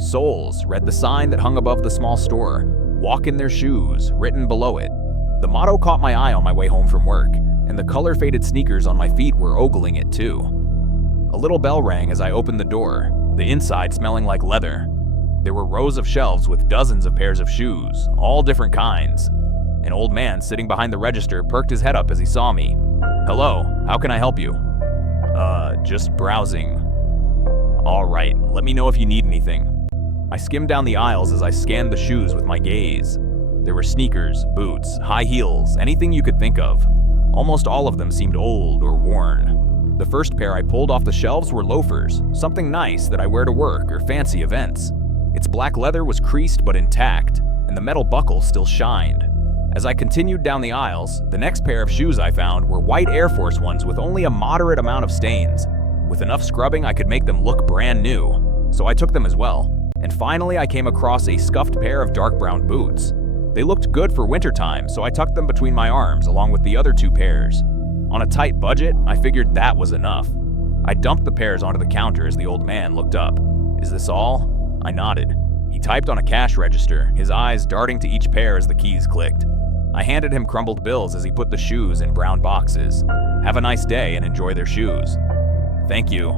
Souls read the sign that hung above the small store, "Walk in their shoes," written below it. The motto caught my eye on my way home from work, and the color-faded sneakers on my feet were ogling it too. A little bell rang as I opened the door, the inside smelling like leather. There were rows of shelves with dozens of pairs of shoes, all different kinds. An old man sitting behind the register perked his head up as he saw me. "Hello, how can I help you?" Just browsing." "All right, let me know if you need anything." I skimmed down the aisles as I scanned the shoes with my gaze. There were sneakers, boots, high heels, anything you could think of. Almost all of them seemed old or worn. The first pair I pulled off the shelves were loafers, something nice that I wear to work or fancy events. Its black leather was creased but intact, and the metal buckle still shined. As I continued down the aisles, the next pair of shoes I found were white Air Force Ones with only a moderate amount of stains. With enough scrubbing, I could make them look brand new, so I took them as well. And finally, I came across a scuffed pair of dark brown boots. They looked good for wintertime, so I tucked them between my arms along with the other two pairs. On a tight budget, I figured that was enough. I dumped the pairs onto the counter as the old man looked up. "Is this all?" I nodded. He typed on a cash register, his eyes darting to each pair as the keys clicked. I handed him crumbled bills as he put the shoes in brown boxes. "Have a nice day and enjoy their shoes." "Thank you."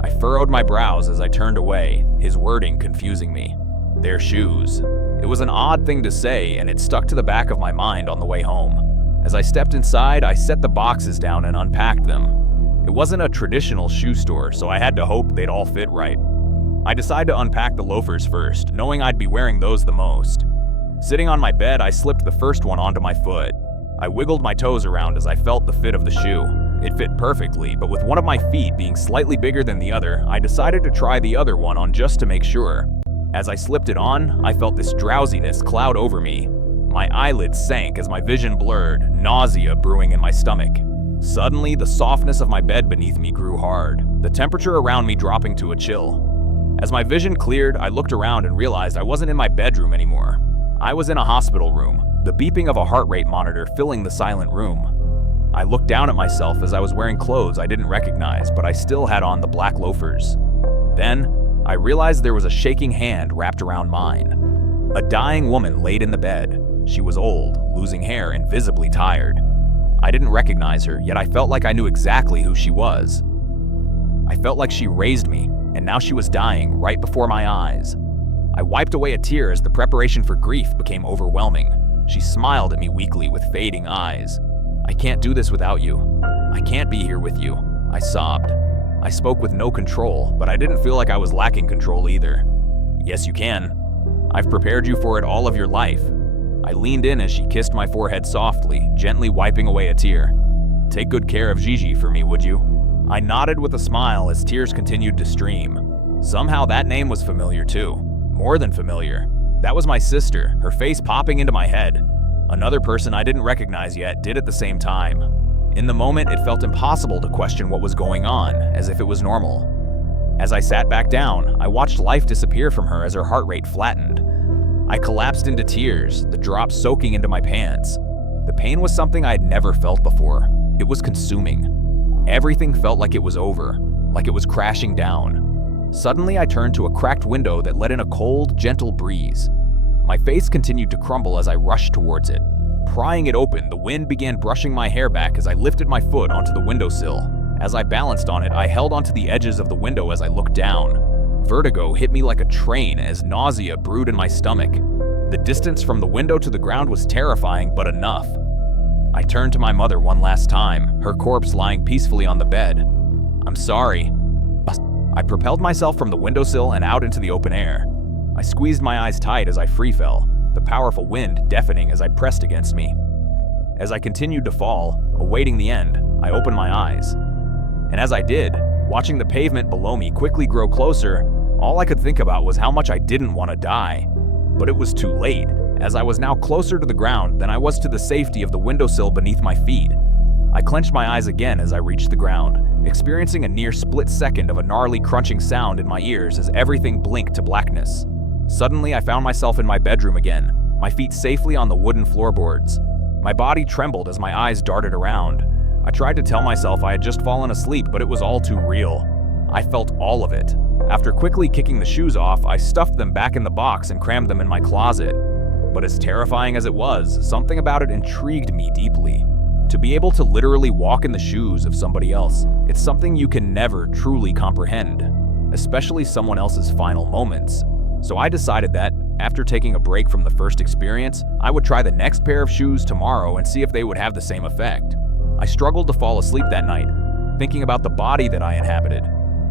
I furrowed my brows as I turned away, his wording confusing me. Their shoes. It was an odd thing to say, and it stuck to the back of my mind on the way home. As I stepped inside, I set the boxes down and unpacked them. It wasn't a traditional shoe store, so I had to hope they'd all fit right. I decided to unpack the loafers first, knowing I'd be wearing those the most. Sitting on my bed, I slipped the first one onto my foot. I wiggled my toes around as I felt the fit of the shoe. It fit perfectly, but with one of my feet being slightly bigger than the other, I decided to try the other one on just to make sure. As I slipped it on, I felt this drowsiness cloud over me. My eyelids sank as my vision blurred, nausea brewing in my stomach. Suddenly, the softness of my bed beneath me grew hard, the temperature around me dropping to a chill. As my vision cleared, I looked around and realized I wasn't in my bedroom anymore. I was in a hospital room, the beeping of a heart rate monitor filling the silent room. I looked down at myself as I was wearing clothes I didn't recognize, but I still had on the black loafers. Then, I realized there was a shaking hand wrapped around mine. A dying woman laid in the bed. She was old, losing hair, and visibly tired. I didn't recognize her, yet I felt like I knew exactly who she was. I felt like she raised me, and now she was dying right before my eyes. I wiped away a tear as the preparation for grief became overwhelming. She smiled at me weakly with fading eyes. "I can't do this without you. I can't be here with you," I sobbed. I spoke with no control, but I didn't feel like I was lacking control either. "Yes, you can. I've prepared you for it all of your life." I leaned in as she kissed my forehead softly, gently wiping away a tear. "Take good care of Gigi for me, would you?" I nodded with a smile as tears continued to stream. Somehow that name was familiar too. More than familiar. That was my sister, her face popping into my head. Another person I didn't recognize yet did at the same time. In the moment, it felt impossible to question what was going on, as if it was normal. As I sat back down, I watched life disappear from her as her heart rate flattened. I collapsed into tears, the drops soaking into my pants. The pain was something I had never felt before. It was consuming. Everything felt like it was over, like it was crashing down. Suddenly, I turned to a cracked window that let in a cold, gentle breeze. My face continued to crumble as I rushed towards it. Prying it open, the wind began brushing my hair back as I lifted my foot onto the windowsill. As I balanced on it, I held onto the edges of the window as I looked down. Vertigo hit me like a train as nausea brewed in my stomach. The distance from the window to the ground was terrifying, but enough. I turned to my mother one last time, her corpse lying peacefully on the bed. "I'm sorry." I propelled myself from the windowsill and out into the open air. I squeezed my eyes tight as I free fell, the powerful wind deafening as I pressed against me. As I continued to fall, awaiting the end, I opened my eyes. And as I did, watching the pavement below me quickly grow closer, all I could think about was how much I didn't want to die. But it was too late, as I was now closer to the ground than I was to the safety of the windowsill beneath my feet. I clenched my eyes again as I reached the ground, experiencing a near split second of a gnarly crunching sound in my ears as everything blinked to blackness. Suddenly, I found myself in my bedroom again, my feet safely on the wooden floorboards. My body trembled as my eyes darted around. I tried to tell myself I had just fallen asleep, but it was all too real. I felt all of it. After quickly kicking the shoes off, I stuffed them back in the box and crammed them in my closet. But as terrifying as it was, something about it intrigued me deeply. To be able to literally walk in the shoes of somebody else, it's something you can never truly comprehend, especially someone else's final moments. So I decided that, after taking a break from the first experience, I would try the next pair of shoes tomorrow and see if they would have the same effect. I struggled to fall asleep that night, thinking about the body that I inhabited.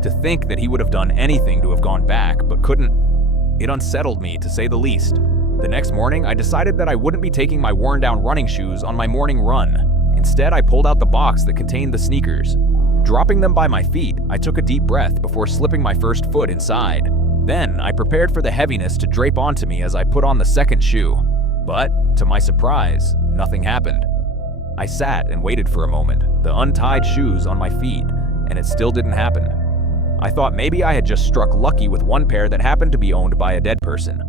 To think that he would have done anything to have gone back, but couldn't. It unsettled me, to say the least. The next morning, I decided that I wouldn't be taking my worn-down running shoes on my morning run. Instead, I pulled out the box that contained the sneakers. Dropping them by my feet, I took a deep breath before slipping my first foot inside. Then, I prepared for the heaviness to drape onto me as I put on the second shoe. But, to my surprise, nothing happened. I sat and waited for a moment, the untied shoes on my feet, and it still didn't happen. I thought maybe I had just struck lucky with one pair that happened to be owned by a dead person.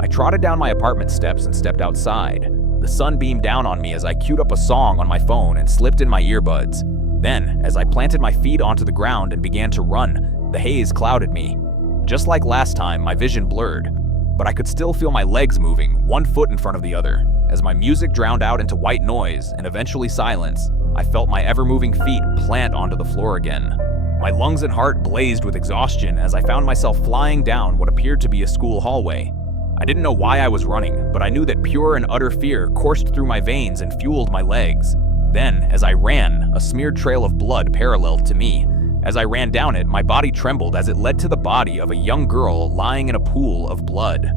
I trotted down my apartment steps and stepped outside. The sun beamed down on me as I queued up a song on my phone and slipped in my earbuds. Then, as I planted my feet onto the ground and began to run, the haze clouded me. Just like last time, my vision blurred, but I could still feel my legs moving, one foot in front of the other. As my music drowned out into white noise and eventually silence, I felt my ever-moving feet plant onto the floor again. My lungs and heart blazed with exhaustion as I found myself flying down what appeared to be a school hallway. I didn't know why I was running, but I knew that pure and utter fear coursed through my veins and fueled my legs. Then, as I ran, a smeared trail of blood paralleled to me. As I ran down it, my body trembled as it led to the body of a young girl lying in a pool of blood.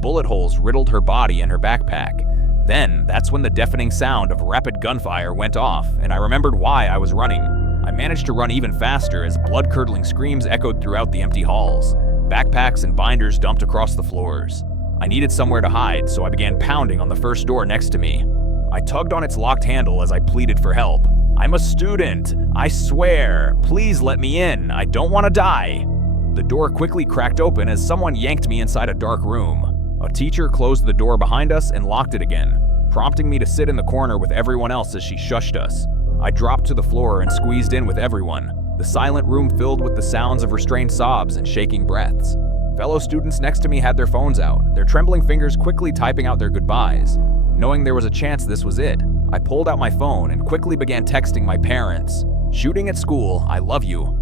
Bullet holes riddled her body and her backpack. Then, that's when the deafening sound of rapid gunfire went off, and I remembered why I was running. I managed to run even faster as blood-curdling screams echoed throughout the empty halls. Backpacks and binders dumped across the floors. I needed somewhere to hide, so I began pounding on the first door next to me. I tugged on its locked handle as I pleaded for help. "I'm a student. I swear. Please let me in. I don't want to die." The door quickly cracked open as someone yanked me inside a dark room. A teacher closed the door behind us and locked it again, prompting me to sit in the corner with everyone else as she shushed us. I dropped to the floor and squeezed in with everyone, the silent room filled with the sounds of restrained sobs and shaking breaths. Fellow students next to me had their phones out, their trembling fingers quickly typing out their goodbyes. Knowing there was a chance this was it, I pulled out my phone and quickly began texting my parents. "Shooting at school, I love you."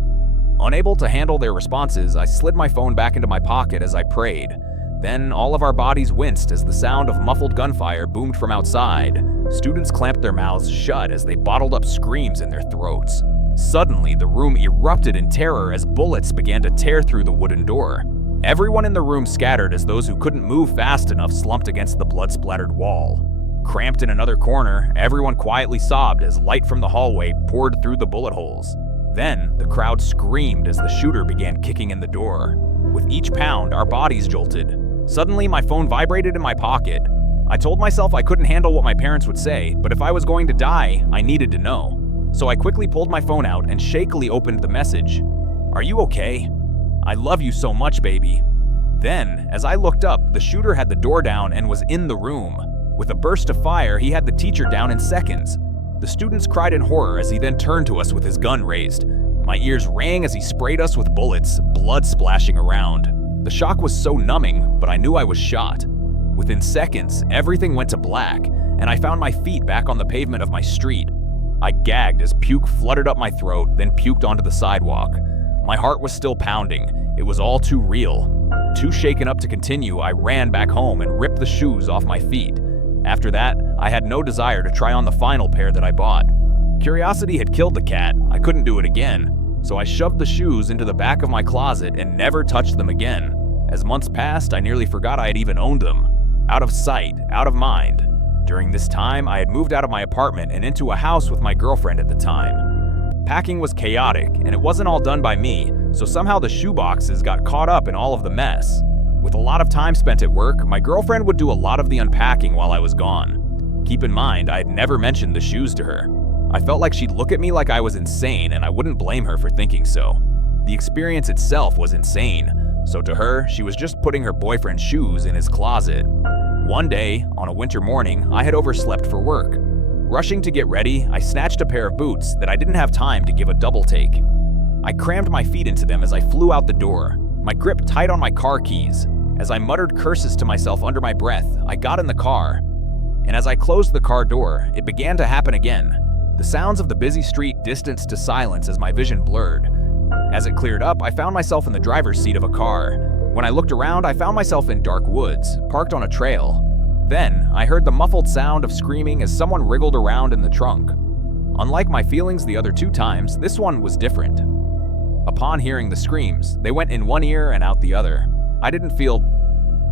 Unable to handle their responses, I slid my phone back into my pocket as I prayed. Then all of our bodies winced as the sound of muffled gunfire boomed from outside. Students clamped their mouths shut as they bottled up screams in their throats. Suddenly, the room erupted in terror as bullets began to tear through the wooden door. Everyone in the room scattered as those who couldn't move fast enough slumped against the blood-splattered wall. Cramped in another corner, everyone quietly sobbed as light from the hallway poured through the bullet holes. Then, the crowd screamed as the shooter began kicking in the door. With each pound, our bodies jolted. Suddenly, my phone vibrated in my pocket. I told myself I couldn't handle what my parents would say, but if I was going to die, I needed to know. So I quickly pulled my phone out and shakily opened the message. "Are you okay? I love you so much, baby." Then, as I looked up, the shooter had the door down and was in the room. With a burst of fire, he had the teacher down in seconds. The students cried in horror as he then turned to us with his gun raised. My ears rang as he sprayed us with bullets, blood splashing around. The shock was so numbing, but I knew I was shot. Within seconds, everything went to black, and I found my feet back on the pavement of my street. I gagged as puke fluttered up my throat, then puked onto the sidewalk. My heart was still pounding. It was all too real. Too shaken up to continue, I ran back home and ripped the shoes off my feet. After that, I had no desire to try on the final pair that I bought. Curiosity had killed the cat. I couldn't do it again. So I shoved the shoes into the back of my closet and never touched them again. As months passed, I nearly forgot I had even owned them. Out of sight, out of mind. During this time, I had moved out of my apartment and into a house with my girlfriend at the time. Packing was chaotic, and it wasn't all done by me, so somehow the shoeboxes got caught up in all of the mess. With a lot of time spent at work, my girlfriend would do a lot of the unpacking while I was gone. Keep in mind, I had never mentioned the shoes to her. I felt like she'd look at me like I was insane, and I wouldn't blame her for thinking so. The experience itself was insane, so to her, she was just putting her boyfriend's shoes in his closet. One day, on a winter morning, I had overslept for work. Rushing to get ready, I snatched a pair of boots that I didn't have time to give a double take. I crammed my feet into them as I flew out the door. my grip tight on my car keys. As I muttered curses to myself under my breath, I got in the car. And as I closed the car door, it began to happen again. The sounds of the busy street distanced to silence as my vision blurred. As it cleared up, I found myself in the driver's seat of a car. When I looked around, I found myself in dark woods, parked on a trail. Then, I heard the muffled sound of screaming as someone wriggled around in the trunk. Unlike my feelings the other 2 times, this one was different. Upon hearing the screams, they went in one ear and out the other. I didn't feel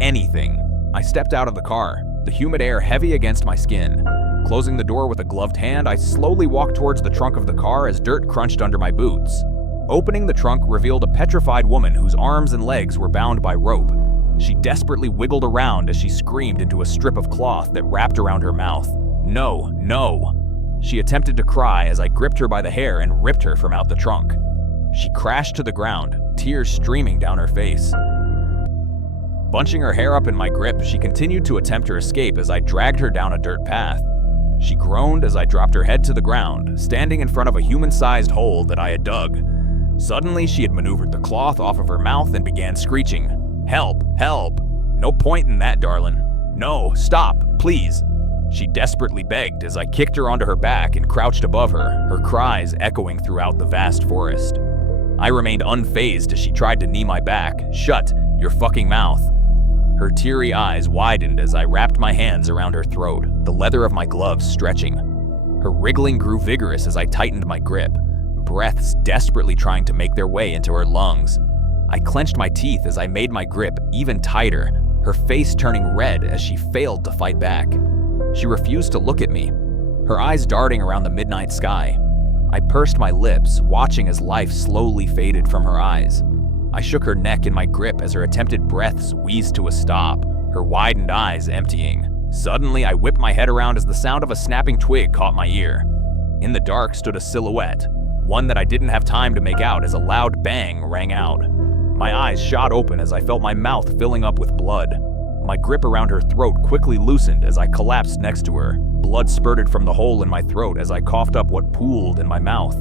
anything. I stepped out of the car, the humid air heavy against my skin. Closing the door with a gloved hand, I slowly walked towards the trunk of the car as dirt crunched under my boots. Opening the trunk revealed a petrified woman whose arms and legs were bound by rope. She desperately wiggled around as she screamed into a strip of cloth that wrapped around her mouth. No, no. She attempted to cry as I gripped her by the hair and ripped her from out the trunk. She crashed to the ground, tears streaming down her face. Bunching her hair up in my grip, she continued to attempt her escape as I dragged her down a dirt path. She groaned as I dropped her head to the ground, standing in front of a human-sized hole that I had dug. Suddenly, she had maneuvered the cloth off of her mouth and began screeching. "Help! Help! No point in that, darling. No, stop, please." She desperately begged as I kicked her onto her back and crouched above her, her cries echoing throughout the vast forest. I remained unfazed as she tried to knee my back. "Shut your fucking mouth." Her teary eyes widened as I wrapped my hands around her throat, the leather of my gloves stretching. Her wriggling grew vigorous as I tightened my grip, breaths desperately trying to make their way into her lungs. I clenched my teeth as I made my grip even tighter, her face turning red as she failed to fight back. She refused to look at me, her eyes darting around the midnight sky. I pursed my lips, watching as life slowly faded from her eyes. I shook her neck in my grip as her attempted breaths wheezed to a stop, her widened eyes emptying. Suddenly, I whipped my head around as the sound of a snapping twig caught my ear. In the dark stood a silhouette, one that I didn't have time to make out as a loud bang rang out. My eyes shot open as I felt my mouth filling up with blood. My grip around her throat quickly loosened as I collapsed next to her. Blood spurted from the hole in my throat as I coughed up what pooled in my mouth.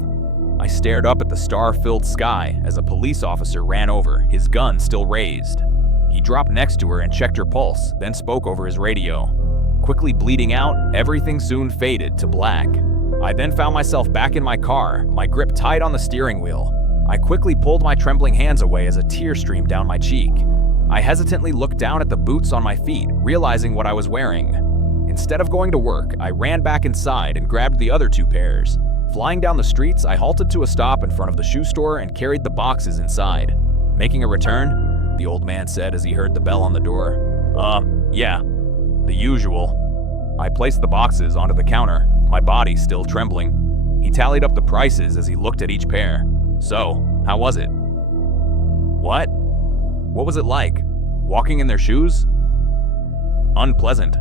I stared up at the star-filled sky as a police officer ran over, his gun still raised. He dropped next to her and checked her pulse, then spoke over his radio. Quickly bleeding out, everything soon faded to black. I then found myself back in my car, my grip tight on the steering wheel. I quickly pulled my trembling hands away as a tear streamed down my cheek. I hesitantly looked down at the boots on my feet, realizing what I was wearing. Instead of going to work, I ran back inside and grabbed the other 2 pairs. Flying down the streets, I halted to a stop in front of the shoe store and carried the boxes inside. "Making a return?" the old man said as he heard the bell on the door. Yeah, the usual." I placed the boxes onto the counter, my body still trembling. He tallied up the prices as he looked at each pair. "So, how was it?" "What? What was it like? Walking in their shoes?" "Unpleasant."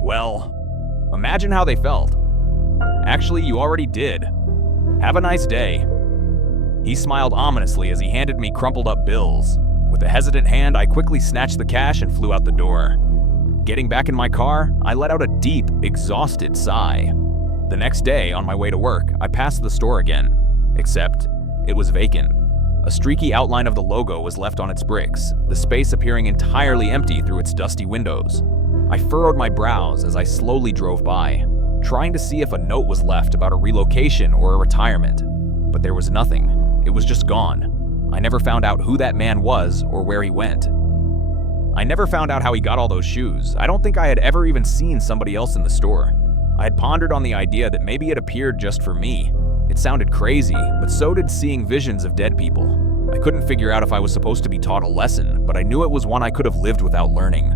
"Well, imagine how they felt." "Actually, you already did. Have a nice day." He smiled ominously as he handed me crumpled up bills. With a hesitant hand, I quickly snatched the cash and flew out the door. Getting back in my car, I let out a deep, exhausted sigh. The next day, on my way to work, I passed the store again. Except, it was vacant. A streaky outline of the logo was left on its bricks, the space appearing entirely empty through its dusty windows. I furrowed my brows as I slowly drove by, trying to see if a note was left about a relocation or a retirement. But there was nothing. It was just gone. I never found out who that man was or where he went. I never found out how he got all those shoes. I don't think I had ever even seen somebody else in the store. I had pondered on the idea that maybe it appeared just for me. It sounded crazy, but so did seeing visions of dead people. I couldn't figure out if I was supposed to be taught a lesson, but I knew it was one I could have lived without learning.